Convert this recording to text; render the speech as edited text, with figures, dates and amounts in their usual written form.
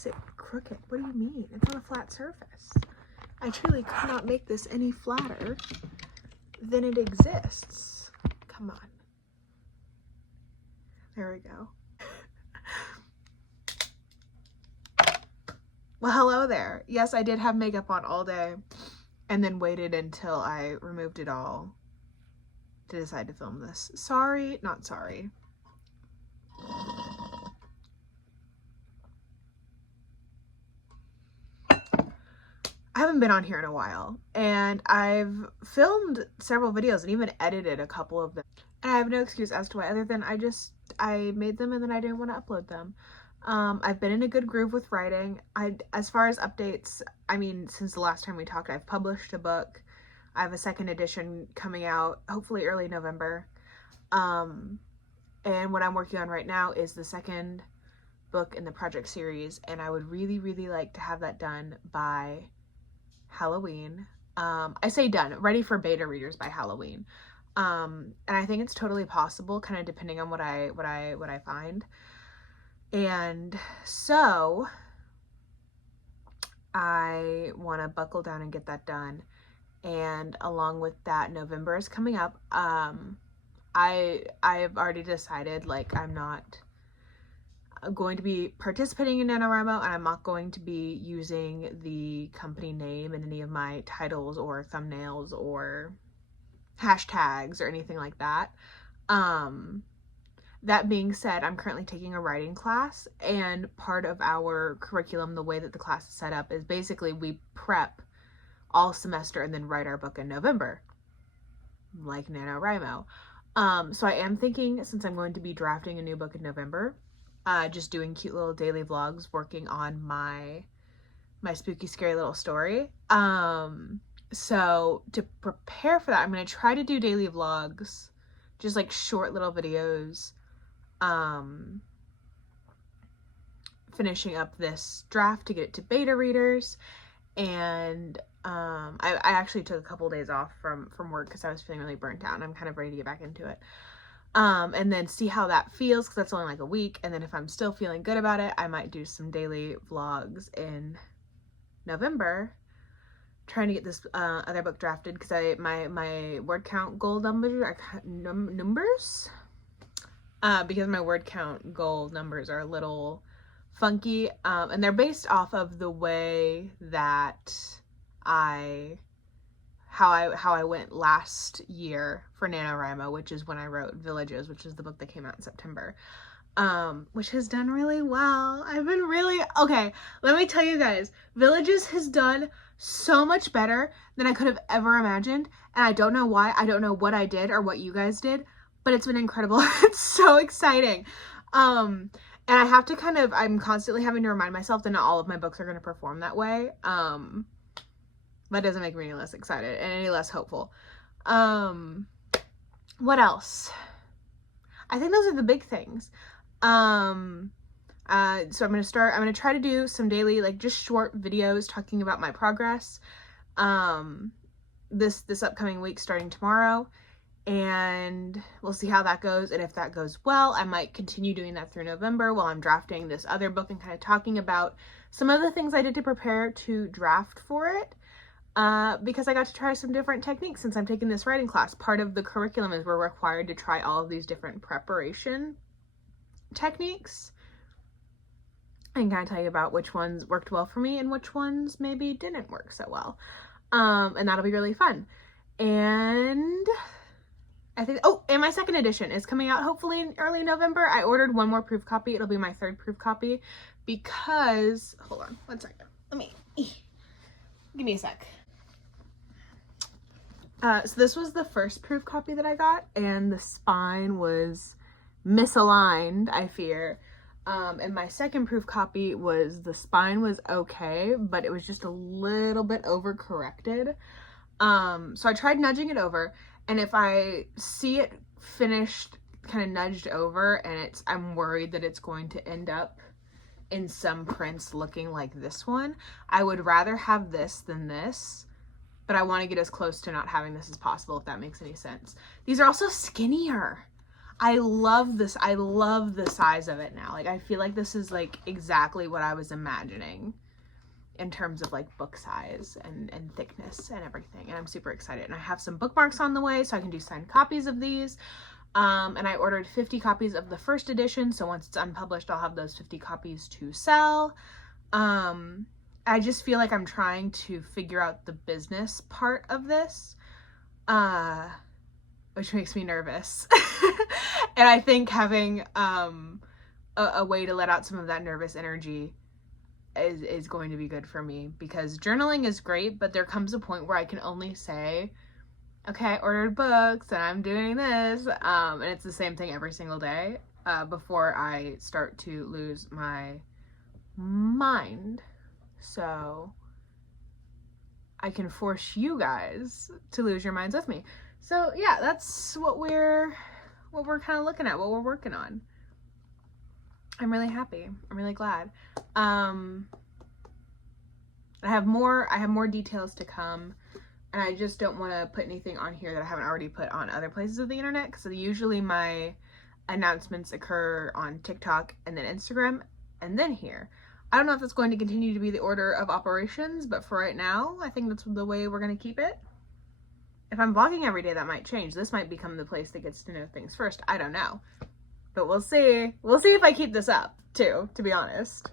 is it crooked? What do you mean? It's on a flat surface. I truly could not make this any flatter than it exists. Come on. There we go. Well, hello there. Yes, I did have makeup on all day and then waited until I removed it all to decide to film this. Sorry, not sorry. I haven't been on here in a while, and I've filmed several videos and even edited a couple of them. And I have no excuse as to why, other than I made them and then I didn't want to upload them. I've been in a good groove with writing. As far as updates, I mean, since the last time we talked, I've published a book. I have a second edition coming out, hopefully early November. And what I'm working on right now is the second book in the project series, and I would really, really like to have that done by Halloween. I say done, ready for beta readers by Halloween. And I think it's totally possible, kind of depending on what I find. And so I want to buckle down and get that done. And along with that, November is coming up. I've already decided, like, I'm not going to be participating in NaNoWriMo, and I'm not going to be using the company name in any of my titles or thumbnails or hashtags or anything like that. That being said, I'm currently taking a writing class, and part of our curriculum, the way that the class is set up, is basically we prep all semester and then write our book in November, like NaNoWriMo. So I am thinking, since I'm going to be drafting a new book in November, just doing cute little daily vlogs, working on my spooky, scary little story. So to prepare for that, I'm going to try to do daily vlogs, just like short little videos, finishing up this draft to get it to beta readers. And I actually took a couple days off from work because I was feeling really burnt out, and I'm kind of ready to get back into it. And then see how that feels, because that's only like a week. And then if I'm still feeling good about it, I might do some daily vlogs in November, trying to get this other book drafted, because my word count goal numbers, because my word count goal numbers are a little funky, and they're based off of the way that how I went last year for NaNoWriMo, which is when I wrote Villages, which is the book that came out in September, which has done really well. I've been really, okay, let me tell you guys, Villages has done so much better than I could have ever imagined, and I don't know why. I don't know what I did or what you guys did, but it's been incredible. It's so exciting. And I have to I'm constantly having to remind myself that not all of my books are going to perform that way. That doesn't make me any less excited and any less hopeful. What else? I think those are the big things. So I'm going to try to do some daily, like, just short videos talking about my progress, this upcoming week starting tomorrow, and we'll see how that goes. And if that goes well, I might continue doing that through November while I'm drafting this other book and kind of talking about some of the things I did to prepare to draft for it. Because I got to try some different techniques since I'm taking this writing class. Part of the curriculum is we're required to try all of these different preparation techniques, and kind of tell you about which ones worked well for me and which ones maybe didn't work so well. And that'll be really fun. And I think, and my second edition is coming out hopefully in early November. I ordered one more proof copy. It'll be my third proof copy because, hold on one second. Give me a sec. So this was the first proof copy that I got, and the spine was misaligned, I fear. And my second proof copy the spine was okay, but it was just a little bit overcorrected. So I tried nudging it over, and if I see it finished, kind of nudged over, and I'm worried that it's going to end up in some prints looking like this one, I would rather have this than this, but I want to get as close to not having this as possible, if that makes any sense. These are also skinnier. I love this. I love the size of it now. Like, I feel like this is like exactly what I was imagining in terms of like book size and thickness and everything. And I'm super excited. And I have some bookmarks on the way so I can do signed copies of these. And I ordered 50 copies of the first edition. So once it's unpublished, I'll have those 50 copies to sell. I just feel like I'm trying to figure out the business part of this, which makes me nervous. And I think having a way to let out some of that nervous energy is going to be good for me, because journaling is great, but there comes a point where I can only say, okay, I ordered books and I'm doing this, and it's the same thing every single day, before I start to lose my mind. So I can force you guys to lose your minds with me. So yeah, that's what we're kind of looking at, what we're working on. I'm really happy. I'm really glad. I have more details to come, and I just don't want to put anything on here that I haven't already put on other places of the internet, because usually my announcements occur on TikTok and then Instagram and then here. I don't know if that's going to continue to be the order of operations, but for right now, I think that's the way we're going to keep it. If I'm vlogging every day, that might change. This might become the place that gets to know things first. I don't know. But we'll see. We'll see if I keep this up, too, to be honest.